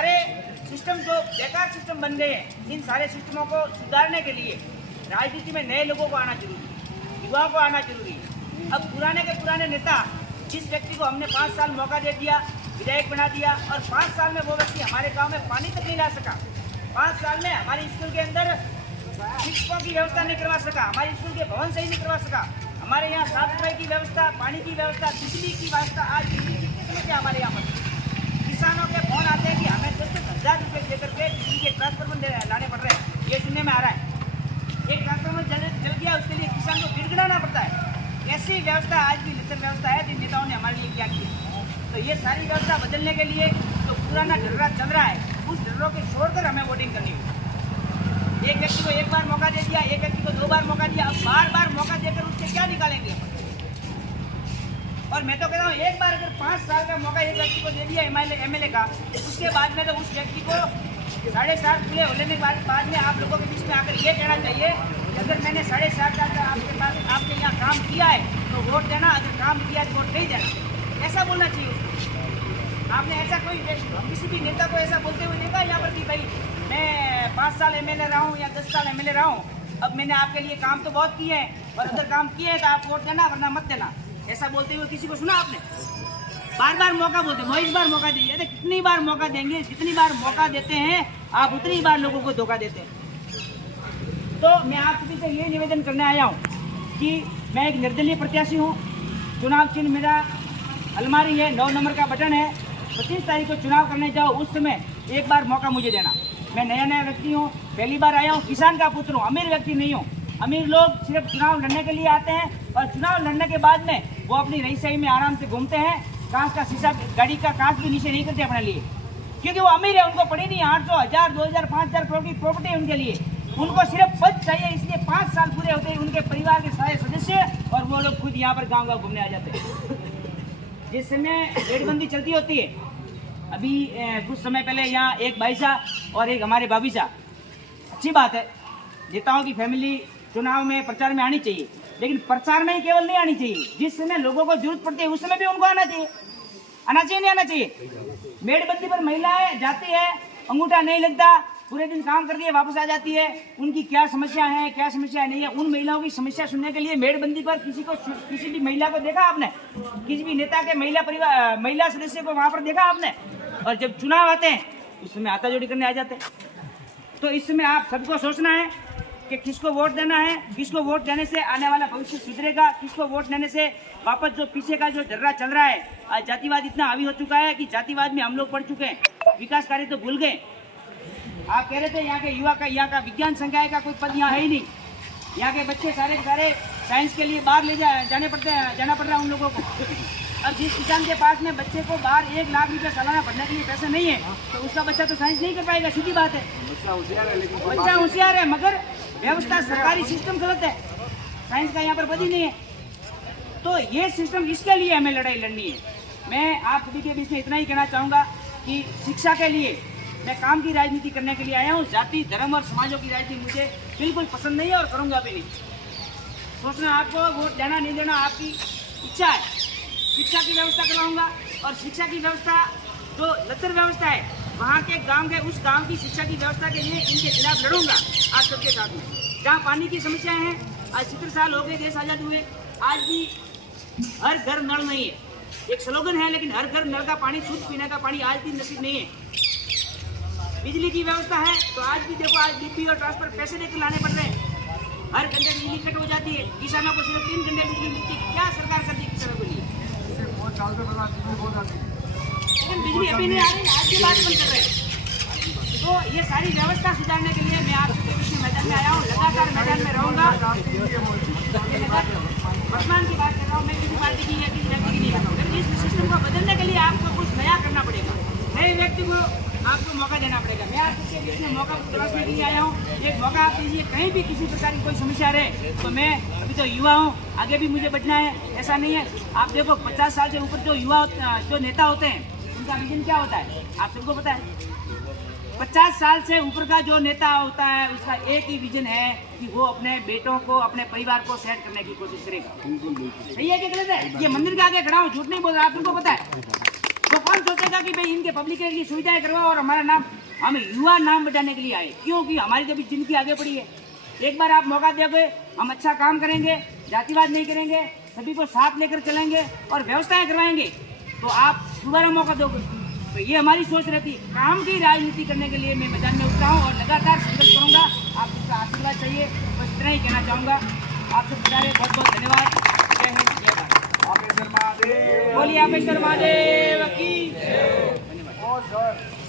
सारे सिस्टम जो बेकार सिस्टम बन गए हैं, इन सारे सिस्टमों को सुधारने के लिए राजनीति में नए लोगों को आना जरूरी है, युवाओं को आना जरूरी है। अब पुराने के पुराने नेता, जिस व्यक्ति को हमने 5 साल मौका दे दिया, विधायक बना दिया, और 5 साल में वो व्यक्ति हमारे गांव में पानी तक नहीं ला सका, 5 साल में हमारे स्कूल के अंदर शिक्षकों की व्यवस्था नहीं करवा सका, हमारे स्कूल के भवन सही नहीं करवा सका, हमारे यहाँ साफ सफाई की व्यवस्था, पानी की व्यवस्था, बिजली की व्यवस्था, आज बिजली की समस्या हमारे यहाँ पर। किसानों के फोन आते हैं कि हमें 10,000 रुपये देकर के बिजली के ट्रांसफार्मर लाने पड़ रहे हैं, ये सुनने में आ रहा है। एक ट्रांसफार्मर जल गया, उसके लिए किसान को गिड़गिड़ाना पड़ता है। ऐसी व्यवस्था आज की लिखित व्यवस्था है, जिन नेताओं ने हमारे लिए क्या किया। तो ये सारी व्यवस्था बदलने के लिए तो पुराना ढर्रा चल रहा है, उस ढर्रों को छोड़कर हमें वोटिंग करनी होगी। एक व्यक्ति को 1 बार मौका दे दिया, एक व्यक्ति को 2 बार मौका दिया, अब बार मौका देकर उससे क्या निकालेंगे। और मैं तो कहता हूँ, एक बार अगर 5 साल का मौका एक व्यक्ति को दे दिया एमएलए का, उसके बाद में तो उस व्यक्ति को 7.5 खुले होने के बाद में आप लोगों के बीच में आकर ये कहना चाहिए कि अगर मैंने 7.5 साल का आपके यहाँ काम किया है तो वोट देना, अगर काम किया तो वोट नहीं देना, ऐसा बोलना चाहिए उसको। आपने ऐसा कोई किसी भी नेता को ऐसा बोलते हुए देखा यहाँ पर कि भाई मैं 5 साल एमएलए रहा हूँ या 10 साल एमएलए रहा हूँ, अब मैंने आपके लिए काम तो बहुत किए हैं, और अगर काम किए हैं तो आप वोट देना वरना मत देना, ऐसा बोलते हुए किसी को सुना आपने? बार मौका बोलते, वो इस बार मौका दीजिए। अरे कितनी बार मौका देंगे, जितनी बार मौका देते हैं आप उतनी बार लोगों को धोखा देते हैं। तो मैं आप सभी से ये निवेदन करने आया हूँ कि मैं एक निर्दलीय प्रत्याशी हूँ, चुनाव चिन्ह मेरा अलमारी है, 9 नंबर का बटन है। 25 तारीख को चुनाव करने जाओ, उस समय एक बार मौका मुझे देना। मैं नया व्यक्ति हूँ, पहली बार आया हूँ, किसान का पुत्र हूँ, अमीर व्यक्ति नहीं हूँ। अमीर लोग सिर्फ चुनाव लड़ने के लिए आते हैं, और चुनाव लड़ने के बाद में वो अपनी रईसाई में आराम से घूमते हैं, कांच का शीशा, गाड़ी का कांच भी नीचे नहीं करते अपने लिए, क्योंकि वो अमीर है, उनको पड़ी नहीं 800, 1000, 2000, 5000 करोड़ की प्रॉपर्टी है उनके लिए। उनको सिर्फ पद चाहिए, इसलिए 5 साल पूरे होते हैं उनके परिवार के सारे सदस्य, और वो लोग खुद यहाँ पर गाँव घूमने आ जाते हैं। जिस समय गेटबंदी चलती होती है, अभी कुछ समय पहले यहाँ एक भाई साहब और एक हमारे भाभी साहब, अच्छी बात है, नेताओं की फैमिली चुनाव में प्रचार में आनी चाहिए, लेकिन प्रचार में ही केवल नहीं आनी चाहिए, जिस समय लोगों को जरूरत पड़ती है उस समय भी उनको आना चाहिए नहीं आना चाहिए। मेड़बंदी पर महिलाएं जाती है, अंगूठा नहीं लगता, पूरे दिन काम कर दिए वापस आ जाती है, उनकी क्या समस्या है क्या समस्या नहीं है, उन महिलाओं की समस्या सुनने के लिए मेड़बंदी पर किसी भी महिला को देखा आपने? किसी भी नेता के महिला सदस्य को वहां पर देखा आपने? और जब चुनाव आते हैं उस समय हाथाजोड़ी करने आ जाते हैं। तो इस समय आप सबको सोचना है कि किसको वोट देना है, किसको वोट देने से आने वाला भविष्य सुधरेगा, किसको वोट देने से वापस जो पीछे का जो ढर्रा चल रहा है, आज जातिवाद इतना हावी हो चुका है कि जातिवाद में हम लोग पढ़ चुके हैं, विकास कार्य तो भूल गए। आप कह रहे थे यहाँ के युवा का, यहाँ का विज्ञान संकाय का कोई पद यहाँ है ही नहीं, यहाँ के बच्चे सारे साइंस के लिए बाहर जाना पड़ रहा है उन लोगों को। अब जिस किसान के पास में बच्चे को बाहर 1 लाख रुपये सालाना भरने के लिए पैसे नहीं है, तो उसका बच्चा तो साइंस नहीं कर पाएगा, सीधी बात है। बच्चा होशियार है मगर व्यवस्था सरकारी सिस्टम गलत है, साइंस का यहाँ पर पद ही नहीं है। तो ये सिस्टम, इसके लिए हमें लड़ाई लड़नी है। मैं आप सभी के बीच में इतना ही कहना चाहूँगा कि शिक्षा के लिए मैं काम की राजनीति करने के लिए आया हूँ। जाति धर्म और समाजों की राजनीति मुझे बिल्कुल पसंद नहीं है और करूँगा भी नहीं। सोचना आपको वोट देना नहीं देना आपकी इच्छा है। शिक्षा की व्यवस्था करवाऊंगा, और शिक्षा की व्यवस्था जो लचर व्यवस्था है वहाँ के गांव के उस गांव की शिक्षा की व्यवस्था के लिए इनके खिलाफ लड़ूंगा आप सबके साथ में। जहाँ पानी की समस्याएं हैं, आज 70 साल हो गए देश आज़ाद हुए, आज भी हर घर नल नहीं है। एक स्लोगन है, लेकिन हर घर नल का पानी, शुद्ध पीने का पानी आज भी नसीब नहीं है। बिजली की व्यवस्था है तो आज भी देखो, आज डीपी और ट्रांसफर पैसे देकर लाने पड़ रहे हैं, हर घंटे बिजली कट हो जाती है, किसानों को सिर्फ 3 घंटे बिजली मिलती है। क्या सरकार करती है किसानों के लिए? लेकिन बिजली अभी नहीं आ रही, आज की बात बंद कर रहे हैं। तो ये सारी व्यवस्था सुधारने के लिए मैं आपके बीच में मैदान में आया हूँ, लगातार मैदान में रहूँगा। वर्तमान की बात कर रहा हूँ, मैं किसी पार्टी की या किसी व्यक्ति की नहीं कर रहा हूँ, लेकिन इस सिस्टम को बदलने के लिए आपको कुछ नया करना पड़ेगा, नए व्यक्ति को आपको मौका देना पड़ेगा। मैं आप सबके बीच में मौका तलाशने के लिए आया हूँ। एक मौका आप दीजिए, कहीं भी किसी प्रकार की कोई समस्या रहे तो मैं अभी तो युवा हूँ, आगे भी मुझे बढ़ना है, ऐसा नहीं है। आप देखो 50 साल से ऊपर जो युवा जो नेता होते हैं उनका विजन क्या होता है आप सबको पता है। 50 साल से ऊपर का जो नेता होता है उसका एक ही विजन है कि वो अपने बेटों को, अपने परिवार को सेट करने की कोशिश करेगा। सही है कि गलत है? ये मंदिर के आगे खड़ा हूँ, झूठ नहीं बोल रहा, आप सबको पता है। तो कौन सोचेगा कि कि भाई इनके पब्लिक के लिए सुविधाएं करवाओ और हमारा नाम, हम युवा नाम बढ़ाने के लिए आए, क्योंकि हमारी जब जिंदगी आगे बढ़ी है। एक बार आप मौका दोगे, हम अच्छा काम करेंगे, जातिवाद नहीं करेंगे, सभी को साथ लेकर चलेंगे और व्यवस्थाएं करवाएंगे, तो आप दोबारा मौका दोगे। तो ये हमारी सोच रहती। काम की राजनीति करने के लिए मैं मैदान में उतरा हूँ और लगातार संघर्ष करूँगा। आप इसका आशीर्वाद चाहिए, बस इतना ही कहना चाहूँगा। आपसे बुलाए बहुत बहुत धन्यवाद। जय हिंद, जय भारत। बोलिए आमेश्वर महादेव की। धन्यवाद।